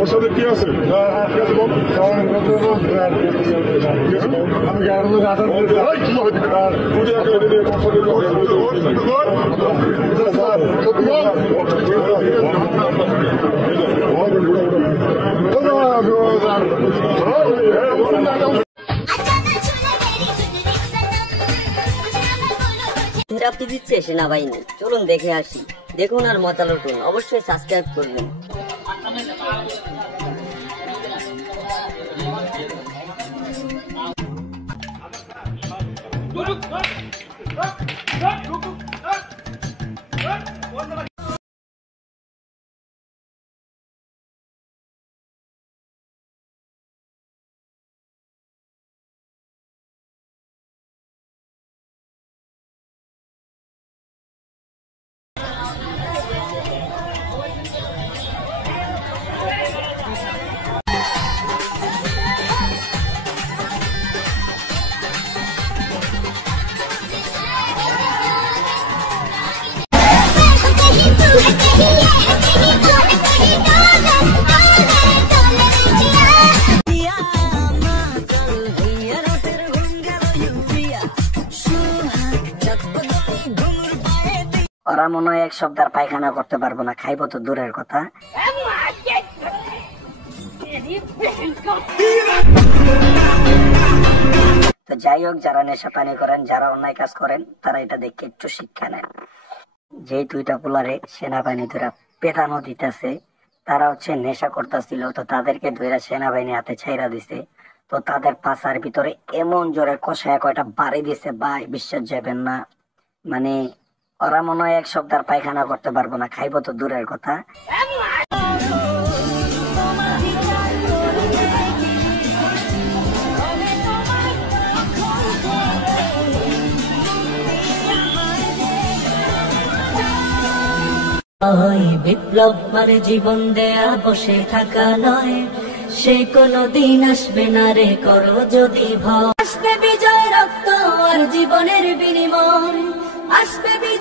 ওর সাথে কি আছে? থেরাপি দিচ্ছে সেনাবাহিনী, চলুন দেখে আসি। দেখুন আর মজা লুটুন, অবশ্যই সাবস্ক্রাইব করবেন। ওরা মনে হয় এক সপ্তাহ পায়খানা করতে পারবো না, খাইবো তো দূরের কথা। তো যাই হোক, যারা নেশা পানি করেন, যারা অন্যায় কাজ করেন, তারা এটা দেখে একটু শিক্ষা নেন। যে দুইটা পোলারে সেনাবাহিনী ধরা পেটানো দিতেছে, তারা হচ্ছে নেশা করতেছিল, তো তাদেরকে ধরে সেনাবাহিনী হাতে ছাইরা দিছে। তো তাদের পাশার ভিতরে এমন জোরে কষায় কয়টা বাড়ি দিছে, ভাই বিশ্বাস যাবেন না। মানে ওরা মনে হয় এক সপ্তাহ পায়খানা করতে পারবো না, খাইবো তো দূরের কথা। বিপ্লব মানে জীবন দেয়া বসে থাকা নয়, সে কোনো দিন আসবে না রে, করো যদি ভয়। আসবে বিজয়, রক্ত আর জীবনের বিনিময়, আসবে বিজয়।